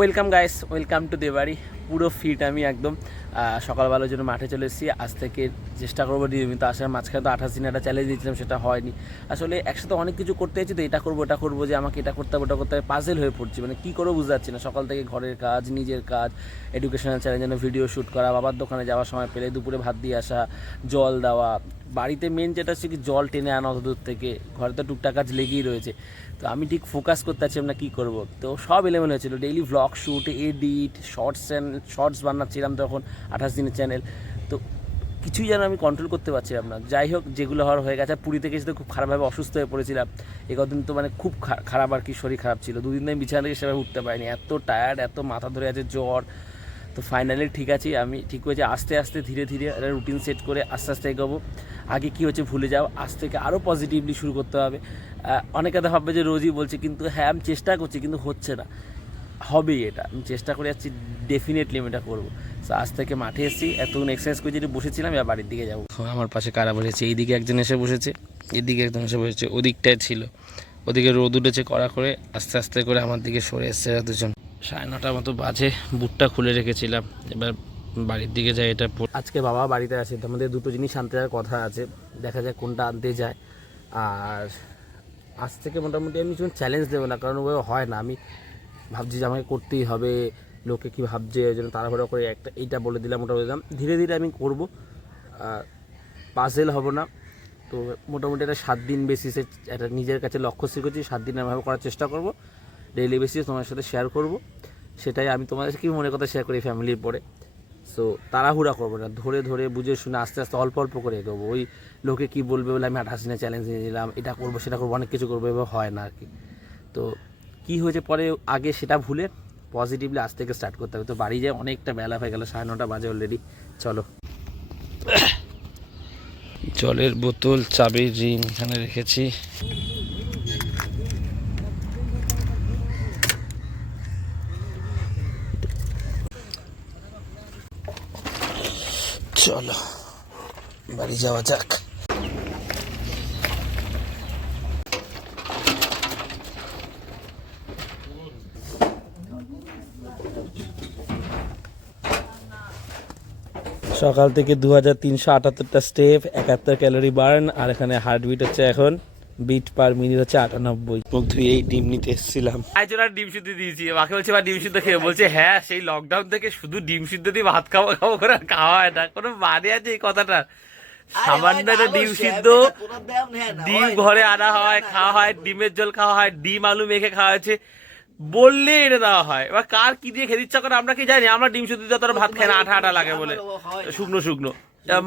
Welcome guys welcome to Debari পুরো fit আমি একদম সকালবেলার জন্য মাঠে চলে এসেছি। আজ থেকে চেষ্টা করব নিয়মিত আসার মাঝখানে তো আঠাশ দিন একটা চ্যালেঞ্জ দিয়েছিলাম, সেটা হয়নি। আসলে একসাথে অনেক কিছু করতে হয়েছে তো এটা করব এটা করব, যে আমাকে এটা করতে হবে, ওটা করতে হবে। পাজেল হয়ে পড়ছি মানে কী করব বুঝতে পারছি না। সকাল থেকে ঘরের কাজ, নিজের কাজ এডুকেশনাল চ্যালেঞ্জের ভিডিও শ্যুট করা, বাবার দোকানে যাওয়ার সময় পেলে দুপুরে ভাত দিয়ে আসা, জল দেওয়া বাড়িতে মেন যেটা হচ্ছে কি জল টেনে আনা অত দূর থেকে, ঘরে তো টুকটাক কাজ লেগেই রয়েছে। তো আমি ঠিক ফোকাস করতে পারছিলাম না কী করব? তো সব এলেমেল হয়েছিল daily vlog shoot edit shorts shorts বানাচ্ছিলাম তখন, আঠাশ দিনের চ্যানেল তো কিছুই যেন আমি কন্ট্রোল করতে পারছিলাম না। যাই হোক, যেগুলো হওয়ার হয়ে গেছে পুরী থেকে এসে তো খুব খারাপভাবে অসুস্থ হয়ে পড়েছিলাম এই কদিন তো মানে খুব খারাপ আর কি, শরীর খারাপ ছিল। দুদিন আমি বিছানা থেকে সেভাবে উঠতে পারিনি। এত টায়ার্ড এত মাথা ধরে আছে জ্বর। তো ফাইনালি ঠিক আছি, আমি ঠিক হয়েছে, আস্তে আস্তে ধীরে ধীরে রুটিন সেট করে আস্তে আস্তে এগোবো। আগে কী হচ্ছে ভুলে যাও, আজ থেকে আরও পজিটিভলি শুরু করতে হবে। অনেকে তো ভাববে যে রোজই বলছে, কিন্তু হ্যাঁ আমি চেষ্টা করছি, কিন্তু হচ্ছে না। হবেই এটা, আমি চেষ্টা করে যাচ্ছি ডেফিনেটলি আমি এটা করব। তো আজ থেকে মাঠে এসেছি, এতক্ষণ এক্সারসাইজ করে যেটা বসেছিলাম, এবার বাড়ির দিকে যাব। আমার পাশে কারা বসেছে? এইদিকে একজন এসে বসেছে, এদিকে একজন এসে বসেছে, ওদিকটায় ছিল। ওদিকে রোদ উঠেছে কড়া করে, আস্তে আস্তে করে আমার দিকে সরে এসছে দুজন। সাড়ে নটার মতো বাজে, বুটটা খুলে রেখেছিলাম। এবার বাড়ির দিকে যাই এটা আজকে বাবা বাড়িতে আছে আমাদের দুটো জিনিস আনতে যাওয়ার কথা আছে। দেখা যাক কোনটা আনতে যায়। আর আজ থেকে মোটামুটি আমি কোনো চ্যালেঞ্জ দেবো না, কারণ ওভাবে হয় না। আমি ভাবছি যে আমাকে করতেই হবে, লোকে কী ভাবছে ওই জন্য তাড়াহুড়ো করে একটা এইটা বলে দিলাম, ওটা বলে দিলাম। ধীরে ধীরে আমি করব। পাজেল হব না। তো মোটামুটি একটা সাত দিন বেসিসে একটা নিজের কাছে লক্ষ্য স্থির করছি, সাত দিন এভাবে করার চেষ্টা করব। ডেইলি বেসিস তোমার সাথে শেয়ার করব। সেটাই আমি তোমাদের কি মনে কথা শেয়ার করি ফ্যামিলির পরে। সো তাড়াহুড়া করব না। ধরে ধরে বুঝে শুনে আস্তে আস্তে অল্প অল্প করে এগোবো। ওই লোকে কি বলবে বলে আমি আঠাশ দিনে চ্যালেঞ্জ নিয়ে নিলাম, এটা করব, সেটা করব, অনেক কিছু করব এবার হয় না আর কি তো কি হয়েছে পরে, আগে সেটা ভুলে পজিটিভলি আজ থেকে স্টার্ট করতে হবে। তো বাড়ি যায় অনেকটা বেলা হয়ে গেল, সাড়ে নটা বাজে অলরেডি চলো। জলের বোতল, চাবির রিং এখানে রেখেছি। চলো, বাড়ি যাওয়া যাক। সকাল থেকে দু হাজার তিনশো আটাত্তরটা স্টেপ, একাত্তর ক্যালোরি বার্ন, আর এখানে হার্টবিট হচ্ছে এখন। বিট পার মিনিট হচ্ছে আটানব্বই। মুখ ধুয়ে এই ডিম নিতে এসেছিলাম। একজন আর ডিম সিদ্ধ দিয়েছি। মাকে বলছে বা ডিম সিদ্ধ খেয়ে বলছে হ্যাঁ সেই লকডাউন থেকে শুধু ডিম সিদ্ধ দিয়ে ভাত খাব খাব করে খাওয়া হয় না। কোনো মানে আছে এই কথাটা? সামান্য একটা ডিম সিদ্ধ ডিম ঘরে আনা হয় খাওয়া হয় ডিমের জল খাওয়া হয় ডিম আলু মেখে খাওয়া হয়েছে। বললে এনে দেওয়া হয়। এবার কার কি দিয়ে খেতে ইচ্ছা করে আমরা কি জানি? আমরা ডিম সিদ্ধ দিয়ে ভাত খাই না আঠা আঠা লাগে বলে। শুকনো শুকনো।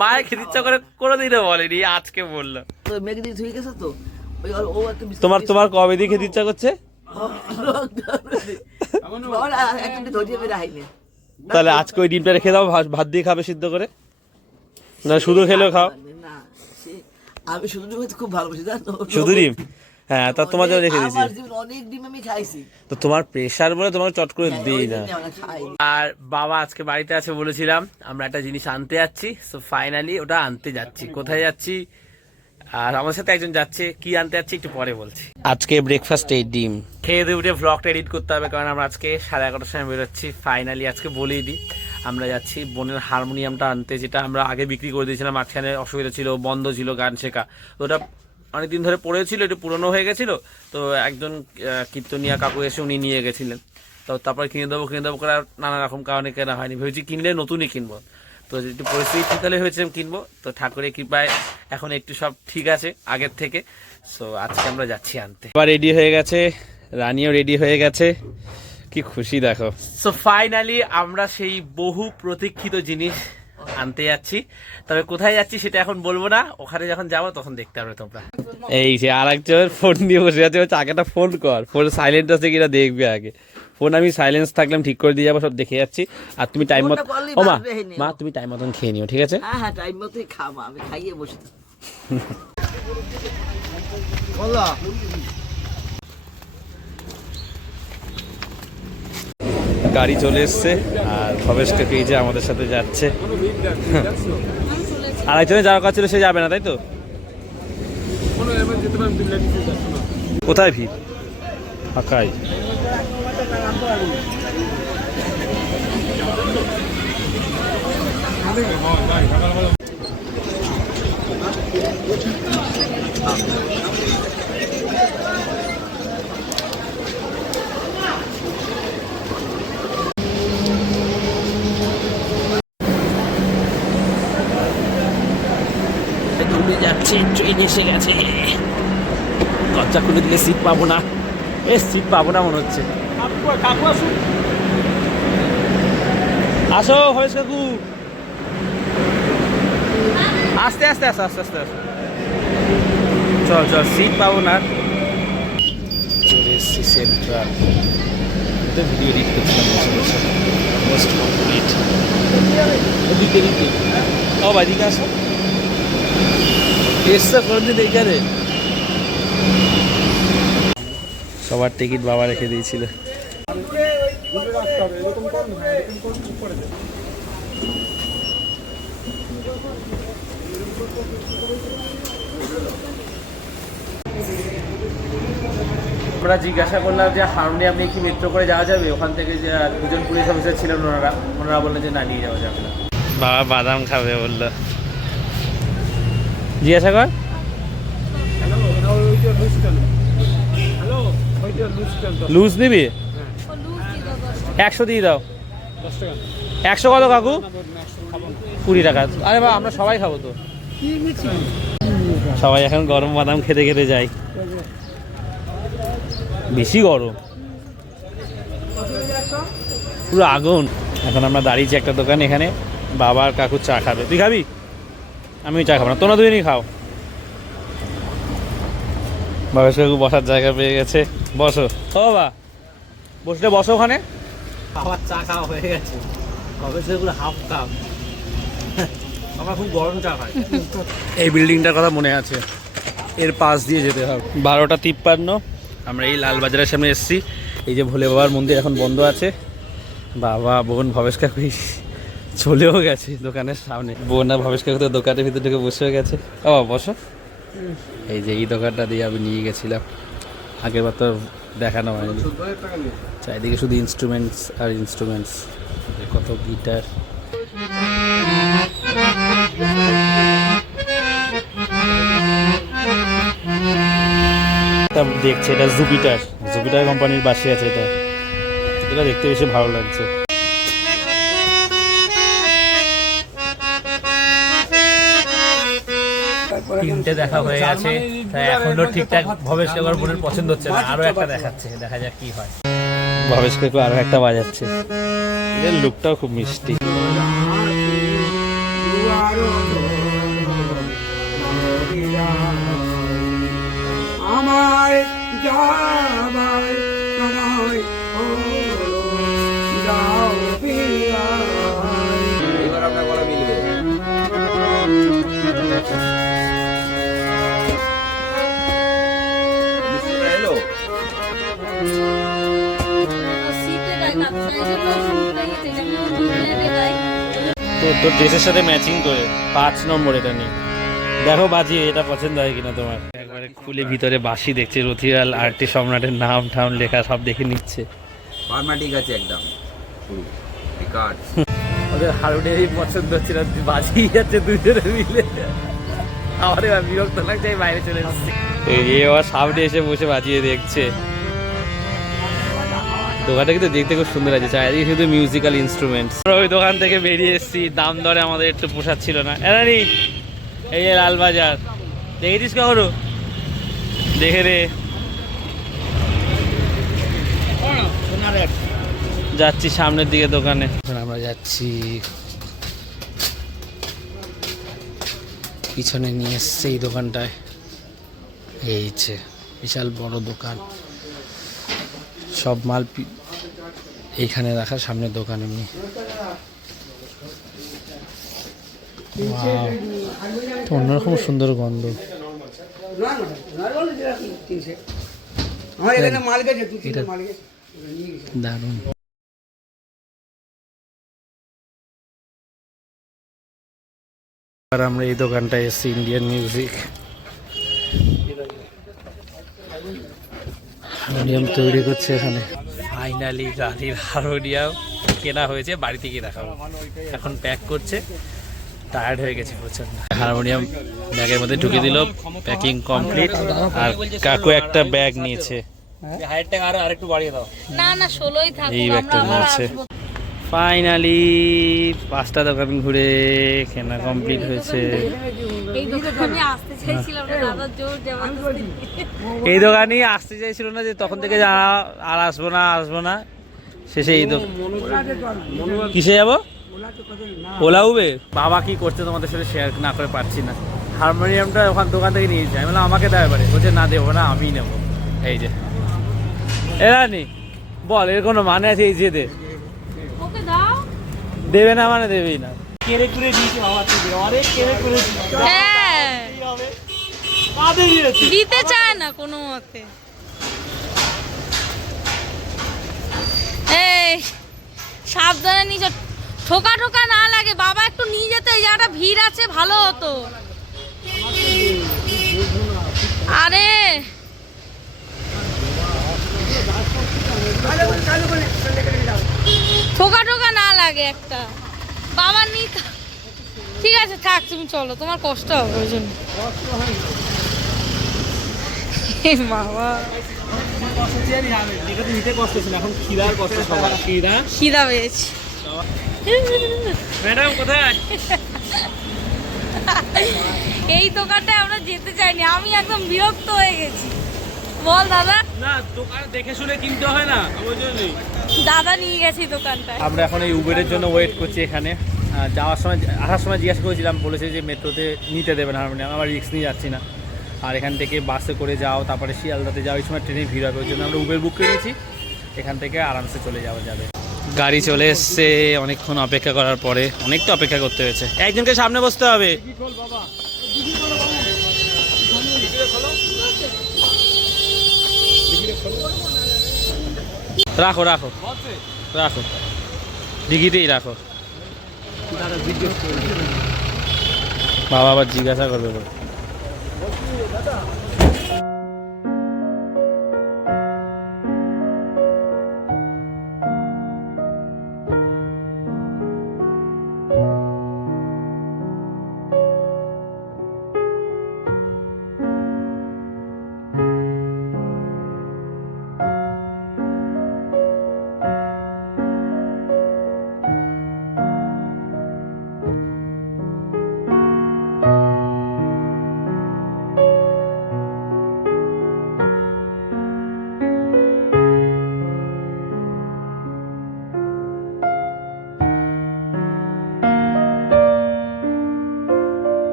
মায়ের খেতে ইচ্ছা করে কোনোদিনও বলেনি আজকে বলল তো মেঘে দিয়ে ধুয়ে গেছে তো? তোমার তোমার কবে দিয়ে খেতে ইচ্ছা করছে? তাহলে আজকে ওই ডিমটা রেখে দাও, ভাত- দিয়ে খাবে সিদ্ধ করে। না, শুধু খেলেও খাও। আমি শুধু ডিম? খুব ভালোবাসি জানো শুধু ডিম হ্যাঁ তা তোমার জন্য রেখে দিয়েছি। অনেক ডিম আমি খাইছি তো তোমার প্রেশার বলে তোমাকে চট করে দিই না। আর বাবা আজকে বাড়িতে আছে বলেছিলাম, আমরা একটা জিনিস আনতে যাচ্ছি। সো ফাইনালি ওটা আনতে যাচ্ছি। কোথায় যাচ্ছি? আর আমার সাথে একজন যাচ্ছে কি আনতে যাচ্ছি একটু পরে বলছি। আজকে ব্রেকফাস্ট এই ডিম। খেয়ে দিয়ে উঠে ব্লগটা এডিট করতে হবে কারণ আমরা আজকে সাড়ে এগারোটার সময় বেরোচ্ছি। ফাইনালি আজকে বলেই দিই আমরা যাচ্ছি বোনের হারমোনিয়ামটা আনতে যেটা আমরা আগে বিক্রি করে দিয়েছিলাম মাঝখানে অসুবিধা ছিল বন্ধ ছিল গান শেখা। তো ওটা অনেকদিন ধরে পড়েছিল একটু পুরনো হয়ে গেছিল। তো একজন কীর্তনিয়া কাকু এসে উনি নিয়ে গেছিলেন। তো তারপর কিনে দেবো কিনে দেবো করে নানা রকম কারণে কেনা হয়নি। ভেবেছি কিনলে নতুনই কিনবো। তো একটু পরিস্থিতি ঠিক হলে হয়েছে কিনবো। তো ঠাকুরের কৃপায় এখন একটু সব ঠিক আছে আগের থেকে। সো আজকে আমরা যাচ্ছি আনতে। এবার রেডি হয়ে গেছে। রানিও রেডি হয়ে গেছে। কি খুশি দেখো। সো ফাইনালি আমরা সেই বহু প্রতীক্ষিত জিনিস আনতে যাচ্ছি। তবে কোথায় যাচ্ছি সেটা এখন বলব না। ওখানে যখন যাব তখন দেখতে পারবে তোমরা। এই যে আর একজন ফোন দিয়ে বসে আছে। একটা ফোন কর। ফোন সাইলেন্ট আছে কিনা দেখবে আগে। ফোন আমি সাইলেন্স থাকলাম ঠিক করে দিয়ে যাব সব দেখে যাচ্ছি। আর তুমি টাইম মতো ও মা মা তুমি টাইম মতন খেয়ে নিও ঠিক আছে? হ্যাঁ হ্যাঁ টাইম মতোই খাব আমি খাইয়ে বসে গাড়ি চলে এসছে আর ভবেশকে পেয়েছে আমাদের সাথে যাচ্ছে। আর একজনে যাওয়ার কাজ ছিল সে যাবে না তাই তো? কোথায় ভিড়? ফাঁকাই। দৌড়ে যাচ্ছে, ট্রেন এসে গেছে। দরজা খুলে দিলে সিট পাবো না। এ সিট পাবো না মনে হচ্ছে। আসো হয়েছে কাকু। আস্তে আস্তে আসো আস্তে আস্তে আসো চল চল সিট পাবো না। চলে এসছি সেন্ট্রাল তো ভিডিও এডিট করছিলাম বসে বসে মোস্ট কমপ্লিট দিতে দিতে ও বাদিকে আসো। এসছে কোনদিন এইখানে? সবার টিকিট বাবা রেখে দিয়েছিল। আমরা জিজ্ঞাসা করলাম যে হারমোনি আপনি কি মেট্রো করে যাওয়া যাবে? ওখান থেকে যে দুজন পুলিশ অফিসার ছিলেন ওনারা। ওনারা বললেন যে না নিয়ে যাওয়া যাবে না। বাবা বাদাম খাবে বলল। জিজ্ঞাসা কর। লুজ নিবি একশো দিয়ে দাও। একশো কত কাকু? কুড়ি টাকা। আরে বা আমরা সবাই খাব তো। সবাই এখন গরম বাদাম খেতে খেতে যাই বেশি গরম। পুরো আগুন। এখন আমরা দাঁড়িয়েছি একটা দোকান এখানে বাবা আর কাকু চা খাবে। তুই খাবি? আমি চা খাব না। তোমরা দুজনই খাও। বাবা কাকু বসার জায়গা পেয়ে গেছে। বসো। ও বা বসলে বসো ওখানে। খাবার চা খাওয়া হয়ে গেছে। কবে সেগুলো হাফ কাপ খুব গরম চা খাই। এই বিল্ডিংটার কথা মনে আছে। এর পাশ দিয়ে যেতে হবে। বারোটা তিপ্পান্ন। আমরা এই লালবাজারের সামনে এসেছি। এই যে ভোলে বাবার মন্দির এখন বন্ধ আছে। বাবা বোন ভবেশ কাকু চলেও গেছে দোকানের সামনে। বোন আর ভবেশ কাকু তো দোকানের ভিতর ঢুকে বসেও গেছে। বাবা, বসো। এই যে এই দোকানটা দিয়ে আমি নিয়ে গেছিলাম। আগের বার তো দেখানো হয়নি। চারিদিকে শুধু ইনস্ট্রুমেন্টস আর ইনস্ট্রুমেন্টস কত গিটার দেখছে, এটা জুপিটার জুপিটার কোম্পানির বাসে আছে এটা। এটা দেখতে বেশি ভালো লাগছে। তিনটে দেখা হয়ে গেছে। তাই এখনও ঠিকঠাক ভবেশ কাকুর বোনের পছন্দ হচ্ছে না। আরও একটা দেখাচ্ছে দেখা যাক কি হয়। ভবেশ কাকু আরও একটা বাজাচ্ছে। এর লুকটাও খুব মিষ্টি। আমায় তো তোর ড্রেসের সাথে ম্যাচিং করে পাঁচ নম্বর এটা নিয়ে। দেখো বাজিয়ে এটা পছন্দ হয় কিনা তোমার? একবারে খুলে ভিতরে বাসি দেখছে রথিলাল আরটি সম্রাটের নাম ঠাম লেখা সব দেখে নিচ্ছে। ফার্মাটিক আছে একদম। ওদের হারুনেরই পছন্দ হচ্ছে না বাজিয়ে যাচ্ছে দুজনে মিলে। আমার বিরক্ত লাগছে আমি বাইরে চলে যাচ্ছি এই আবার সামনে এসে বসে বাজিয়ে দেখছে। দোকানটা কিন্তু দেখতে খুব সুন্দর আছে, চারিদিকে শুধু মিউজিক্যাল ইনস্ট্রুমেন্টস আমরা ওই দোকান থেকে বেরিয়ে এসেছি, দাম দরে আমাদের একটু পোষাচ্ছিল না। এরানি এই যে লালবাজার দেখেছিস কখনো? দেখে রে যাচ্ছি সামনের দিকে দোকানে। আমরা যাচ্ছি। পিছনে নিয়ে এসছে এই দোকানটায়। এই যে বিশাল বড় দোকান। সব মাল এইখানে রাখা সামনের দোকান এমনি। অন্যরকম সুন্দর গন্ধ। আমার এখানে মাল গেছে দু তিনটে মাল গেছে। দারুণ। আর আমরা এই দোকানটায় এসেছি ইন্ডিয়ান মিউজিক হারমোনিয়াম তৈরি করছে এখানে। ফাইনালি গাড়ির হারমোনিয়াম কেনা হয়েছে বাড়িতে গিয়ে দেখাবো। এখন প্যাক করছে টায়ার্ড হয়ে গেছে প্রচণ্ড হারমোনিয়াম ব্যাগের মধ্যে ঢুকে দিল প্যাকিং কমপ্লিট আর কাকু একটা ব্যাগ নিয়েছে। হাইটটা আরও আরেকটু বাড়িয়ে দাও। না না ষোলোই এই ব্যাগটা নিয়েছে। ফাইনালি পাঁচটা দোকান ঘুরে কেনা কমপ্লিট হয়েছে। এই দোকানে আসতে চাইছিল না যে তখন থেকে আর আসব না আসব না। শেষে এই দোকান কিসে যাব? ওলা উবে? বাবা কি করছে তোমাদের সাথে শেয়ার না করে পারছি না। হারমোনিয়ামটা ওখান দোকান থেকে নিয়ে যায় বললাম আমাকে দেওয়া পারে বলছে না দেবো না আমি নেব। এই যে। এরা নি বল এর কোনো মানে আছে এই যেতে দেবে না মানে দেবেই না। কেড়ে করে দিয়েছে বাবা তুই অনেক কেড়ে করে হ্যাঁ। দিতে চায় না কোনো মতে। এই সাবধানে যা। ঠোকা ঠোকা না লাগে। বাবা একটু নিয়ে যেতে এই জায়গাটা ভিড় আছে ভালো হতো। আরে ঠোকা ঠোকা না লাগে একটা। বাবার নি ঠিক আছে থাক তুমি চলো। তোমার কষ্ট হবে ওই জন্য। বাবা। খিদা পেয়েছি। ম্যাডাম কোথায়? এই দোকানটায় আমরা যেতে চাইনি আমি একদম বিরক্ত হয়ে গেছি। বল দাদা। না দোকান দেখে শুনে কিনতে হয় না জন্যই। দাদা নিয়ে আমরা এখন এই উবেরের জন্য ওয়েট করছি এখানে। যাওয়ার সময় আসার সময় জিজ্ঞাসা করেছিলাম, বলেছে যে মেট্রোতে নিতে দেবে না হারমোনিয়াম আমার রিক্স নিয়ে যাচ্ছি না। আর এখান থেকে বাসে করে যাও, তারপরে শিয়ালদাতে যাও, এই সময় ট্রেনে ভিড় হবে, ওই জন্য আমরা উবের বুক করেছি এখান থেকে আরামসে চলে যাওয়া যাবে। গাড়ি চলে এসছে, অনেকক্ষণ অপেক্ষা করার পরে অনেকটা অপেক্ষা করতে হয়েছে। একজনকে সামনে বসতে হবে। রাখো রাখো রাখো ডিগিতেই রাখো বাবা আবার জিজ্ঞাসা করবে বলে।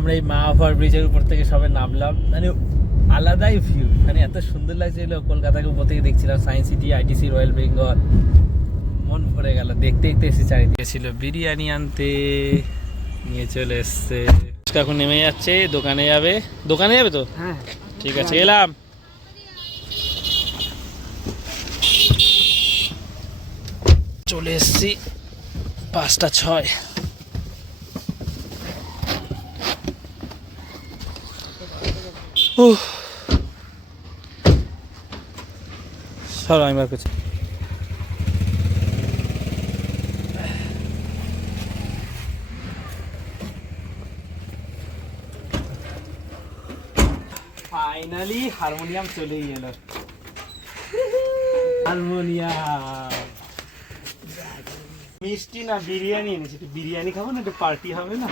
আমরা এই মা ওভার ব্রিজের উপর থেকে সবে নামলাম। মানে আলাদাই ভিউ মানে এত সুন্দর লাগছিল কলকাতাকে উপর থেকে দেখছিলাম science city ITC royal Bengal মন ভরে গেল। দেখতে দেখতে এসে চারিদিকে। ছিল বিরিয়ানি আনতে নিয়ে চলে এসছে। এখন নেমে যাচ্ছে দোকানে যাবে। দোকানে যাবে তো? হ্যাঁ। ঠিক আছে এলাম। চলে এসছি পাঁচটা ছয়। সরো আমি বার করছি। ফাইনালি হারমোনিয়াম চলেই এলো হারমোনিয়াম মিষ্টি না বিরিয়ানি এনেছি? একটু বিরিয়ানি খাব না একটু পার্টি হবে না?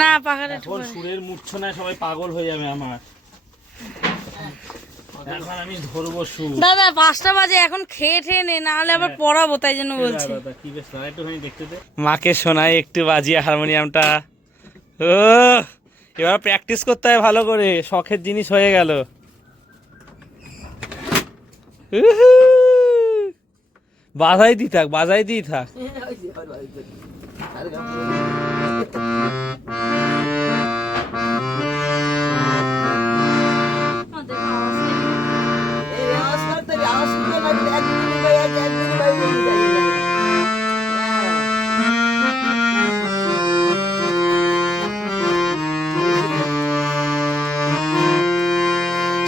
না পাখাটা এখন সুরের মূর্ছনায় সবাই পাগল হয়ে যাবে আমার। এখন আমি ধরবো সুর। দাদা পাঁচটা বাজে এখন খেয়ে ঠেয়ে নে নাহলে আবার পড়াবো তাই জন্য বলছি। মাকে শোনায় একটু বাজিয়ে হারমোনিয়ামটা। ও এবার প্র্যাকটিস করতে হয় ভালো করে শখের জিনিস হয়ে গেল। বাজাই দি থাক বাজাই দি থাক।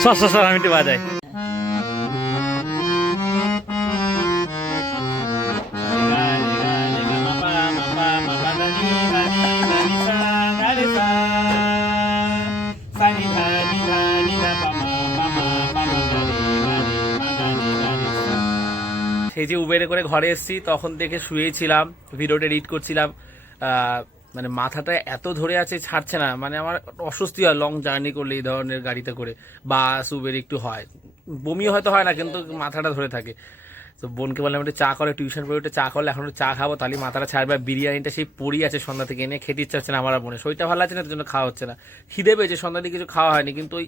সর সর আমি একটু বাজাই। যে উবেরে করে ঘরে এসেছি, তখন দেখে শুয়েছিলাম ভিডিওটা এডিট করছিলাম। মানে মাথাটা এত ধরে আছে, ছাড়ছে না। মানে আমার অস্বস্তি হয় লং জার্নি করলে এই ধরনের গাড়িতে করে। বাস উবের একটু হয়। বমি হয়তো হয় না, কিন্তু মাথাটা ধরে থাকে। তো বোনকে বললাম, একটু চা করে টিউশন পড়ে একটু চা করলে এখন চা খাব। তাহলে মাথাটা ছাড়বে বিরিয়ানিটা সেই পড়ি আছে সন্ধ্যা থেকে এনে খেতে ইচ্ছা হচ্ছে না আমার বোনের। শরীরটা ভালো আছে না, তার জন্য খাওয়া হচ্ছে না। খিদে পেয়েছে, সন্ধ্যা থেকে কিছু খাওয়া হয়নি, কিন্তু ওই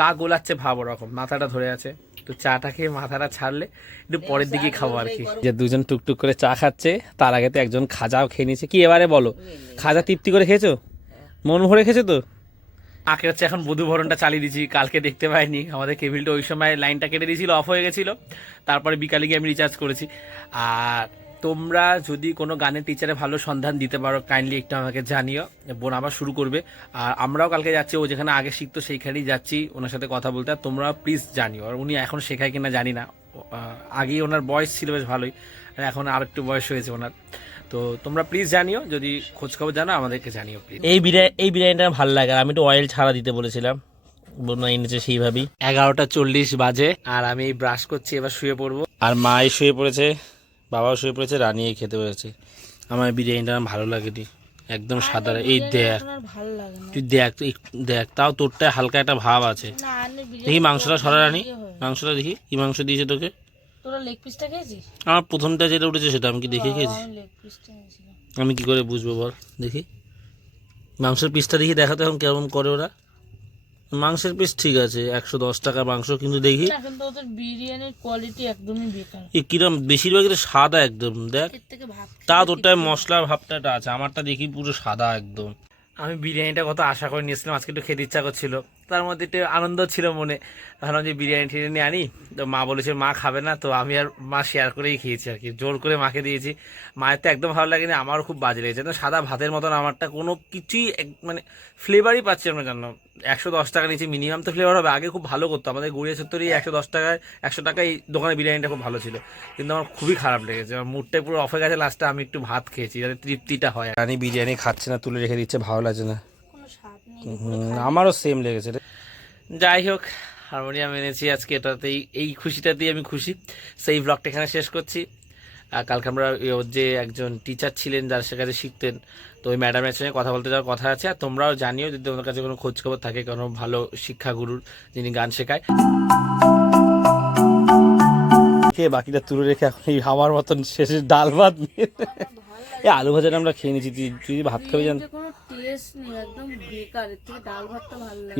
গা গোলাচ্ছে ভাব ওরকম, মাথাটা ধরে আছে। তো চাটা খেয়ে মাথাটা ছাড়লে একটু পরের দিকে খাব আর কি। যে দুজন টুকটুক করে চা খাচ্ছে তার আগে তো একজন খাজাও খেয়ে নিয়েছে। কি এবারে বলো? খাজা তৃপ্তি করে খেয়েছো? মন ভরে খেয়েছো তো? আঁকে হচ্ছে এখন বধু ভরণটা চালিয়ে দিয়েছি কালকে দেখতে পাইনি। আমাদের কেবিলটা ওই সময় লাইনটা কেটে দিয়েছিল অফ হয়ে গেছিল। তারপরে বিকালে গিয়ে আমি রিচার্জ করেছি। আর তোমরা যদি কোনো গানের টিচারে ভালো সন্ধান দিতে পারো কাইন্ডলি একটু আমাকে জানিও। বোন আবার শুরু করবে। আর আমরাও কালকে যাচ্ছি ও যেখানে আগে শিখতো সেইখানেই যাচ্ছি ওনার সাথে কথা বলতে। আর তোমরা প্লিজ জানিও। আর উনি এখন শেখায় কিনা জানি না। আগেই ওনার বয়স ছিল বেশ ভালোই আর এখন আর একটু বয়স হয়েছে ওনার। তো তোমরা প্লিজ জানিও যদি খোঁজ খবর জানো আমাদেরকে জানিও প্লিজ এই বিরিয়ানি এই বিরিয়ানিটা ভালো লাগে আর আমি একটু অয়েল ছাড়া দিতে বলেছিলাম। বোন এনেছে সেইভাবেই। এগারোটা চল্লিশ বাজে আর আমি ব্রাশ করছি এবার শুয়ে পড়ব। আর মাই শুয়ে পড়েছে। বাবাও শুয়ে পড়েছে রানিয়ে খেতে পেরেছে আমার বিরিয়ানিটা আমার ভালো লাগেনি। একদম সাদা এই দেখ। তুই দেখ দেখ তাও তোরটা হালকা একটা ভাব আছে। দেখি মাংসটা সরা রানি মাংসটা দেখি কি মাংস দিয়েছে তোকে? আমার প্রথমটা যেটা উঠেছে সেটা আমি কি দেখে খেয়েছি আমি কি করে বুঝব বল দেখি। মাংসের পিসটা দেখি দেখাতে এখন কেমন করে ওরা। মাংসের পিস ঠিক আছে একশো দশ টাকা মাংস কিন্তু দেখি না কিন্তু ওদের বিরিয়ানির কোয়ালিটি একদমই বেকার এ কিরম বেশিরভাগ সাদা একদম দেখ। তা তোরটায় মশলার ভাবটা আছে আমারটা দেখি পুরো সাদা একদম। আমি বিরিয়ানিটা কত আশা করে নিয়েছিলাম আজকে একটু খেতে ইচ্ছা করছিল। তার মধ্যে একটু আনন্দ ছিল মনে। ভাবলাম যে বিরিয়ানি টিরিয়ানি আনি, তো মা বলেছে, মা খাবে না। তো আমি আর মা শেয়ার করেই খেয়েছি আর কি। জোর করে মাকে দিয়েছি। মায়ের তো একদম ভালো লাগেনি, আমারও খুব বাজে লেগেছে। তো সাদা ভাতের মতন আমারটা, কোনো কিছুই মানে ফ্লেভারই পাচ্ছি আমরা জানো একশো দশ টাকা নিচে মিনিমাম তো ফ্লেভার হবে। আগে খুব ভালো করতো। আমাদের গড়িয়া সত্তরই একশো দশ টাকায়, একশো টাকায় দোকানে বিরিয়ানিটা খুব ভালো ছিল। কিন্তু আমার খুবই খারাপ লেগেছে। আমার মুডটা পুরো অফে গেছে। লাস্টে আমি একটু ভাত খেয়েছি, যাতে তৃপ্তিটা হয়। রানি বিরিয়ানি খাচ্ছে না, তুলে রেখে দিচ্ছে, ভালো লাগছে না কোনো স্বাদ নেই হুম, আমারও সেম লেগেছে। রে যাই হোক হারমোনিয়াম এনেছি আজকে এটাতেই এই খুশিটাতেই আমি খুশি। সেই ব্লগটা এখানে শেষ করছি। আর কালকে আমরা যে একজন টিচার ছিলেন যার সে কাছে শিখতেন তো ওই ম্যাডামের সঙ্গে কথা বলতে যাওয়ার কথা আছে। আর তোমরাও জানিও যদি তোমাদের কাছে কোনো খোঁজখবর থাকে কোনো ভালো শিক্ষাগুরুর যিনি গান শেখায়। কে বাকিটা তুলে রেখে এখন এই হাওয়ার মতন শেষে ডাল ভাত নিয়ে এই আলু ভাজাটা আমরা খেয়ে নিয়েছি তুই যদি ভাত খাবি জান। কোনো টেস্ট নেই একদম বেকার এর থেকে ডাল ভাতটা ভালো লাগে।